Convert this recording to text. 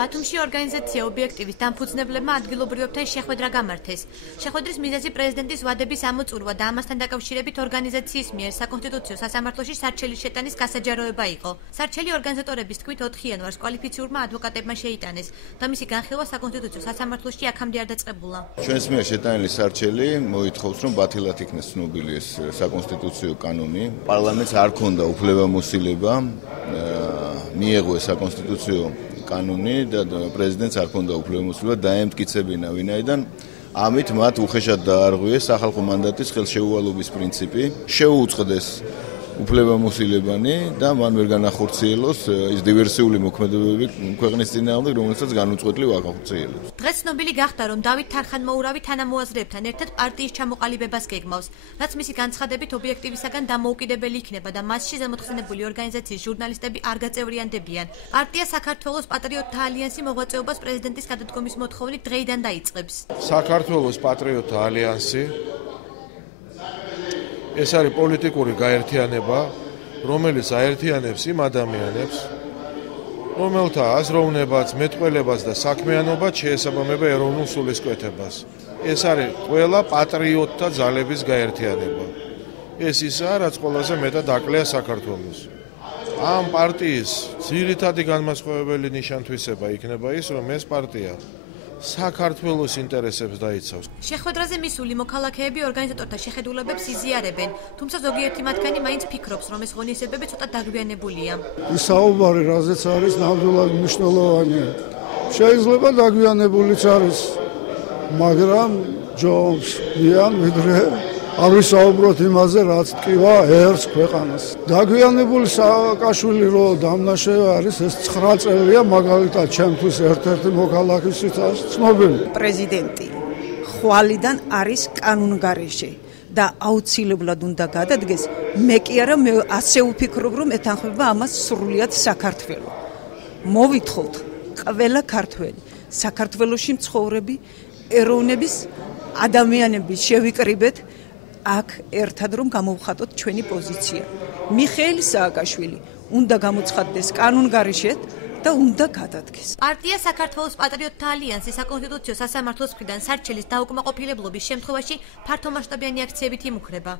ბათუმში ორგანიზაცია ობიექტივის დამფუძნებლებმა ადგილობრივებთან შეხვედრა გამართეს. შეხვედრის მიზეზი პრეზიდენტის ვადების ამოწურვა და ამასთან დაკავშირებით ორგანიზაციის მიერ საკონსტიტუციო სასამართლოში სარჩელის შეტანის გასაჯაროება იყო. სარჩელი ორგანიზატორების თქმით 4 იანვარს კვალიფიციურმა ადვოკატებმა შეიტანეს და მისი განხილვა საკონსტიტუციო სასამართლოში აქამდე არ დაწყებულა. ჩვენს მიერ შეტანილი სარჩელი მოითხოვს, რომ ბათილად იქნეს ცნობილი ეს საკონსტიტუციო კანონი. პარლამენტს არ ქონდა უფლებამოსილება მიეღო ეს საკონსტიტუციო კანონი და პრეზიდენტს არ ქონდა უფლებამოსილება დაემტკიცებინა ვინაიდან ამით მათ უხეშად დაარღვიეს სახალხო მანდატის ხელშეუვალობის პრინციპი, შეუწყდეს უფლებამოსილებანი და მან ვერ განახორციელოს ის დივერსიული მოქმედებები ქვეყნის წინააღმდეგ, რომელსაც განუწყვეტლივ ახორციელებს. დღეს ცნობილი გახდა, რომ დავით თარხანმოურავი თანამოაზრეებთან ერთად პარტიის ჩამოყალიბებას გეგმავს, რაც მისი განცხადებით ობიექტივისაგან დამოუკიდებელი იქნება და მასში ზემოთხსენებული ორგანიზაციის ჟურნალისტები არ გაწევრიანდებიან. პარტია საქართველოს პატრიოტთა ალიანსი მოღვაწეობას პრეზიდენტის გადადგომის მოთხოვნით დღეიდან დაიწყებს. საქართველოს პატრიოტთა ალიანსი ეს არის პოლიტიკური გაერთიანება, რომელიც აერთიანებს იმ ადამიანებს, რომელთა აზროვნებაც, მეტყველებაც და საქმიანობაც შეესაბამება ეროვნულ სულისკვეთებას. ეს არის ყველა პატრიოტთა ძალების გაერთიანება. ეს ისაა, რაც ყველაზე მეტად აკლია საქართველოს. ამ პარტიის ძირითადი განმასხვავებელი ნიშან-თვისება იქნება ის, რომ ეს პარტია საქართველოს ინტერესებს დაიცავს. შეხვედრაზე მისული მოქალაქეები ორგანიზატორთა შეხედულებებს იზიარებენ, თუმცა ზოგიერთი მათგანი მაინც ფიქრობს, რომ ეს ღონისძიებები ცოტა დაგვიანებულია. ის საუბარი, რაზეც არის ნამდვილად მნიშვნელოვანია. შეიძლება დაგვიანებულიც არის, მაგრამ ჯობს ვიან ვიდრე არ ვისაუბროთ იმაზე, რაც ტკივა ერს ქვეყანას. დაგვიანებული სააკაშვილი რო დამნაშავე არის, ეს 9 წელია, მაგალითად ჩემთვის ერთ-ერთი მოქალაქისთვის არის ცნობილი. პრეზიდენტი ხვალიდან არის კანონგარეშე და აუცილებლად უნდა გადადგეს. მე კი არა, მე ასე ვფიქრობ, რომ ეთანხმება ამას სრულიად საქართველო. მოვითხოვთ ყველა ქართველი, საქართველოში მცხოვრები ეროვნების ადამიანები შევიკრიბეთ აქ ერთად რომ გამოვხატოთ ჩვენი პოზიცია. მიხეილ სააკაშვილი უნდა გამოცხადდეს კანონგარეშედ და უნდა გადადგეს. პარტია საქართველოს პატრიოტთა ალიანსი საკონსტიტუციო სასამართლოს მხრიდან სარჩელის დაუკმაყოფილებლობის შემთხვევაში ფართომასშტაბიანი აქციებით იმუქრება.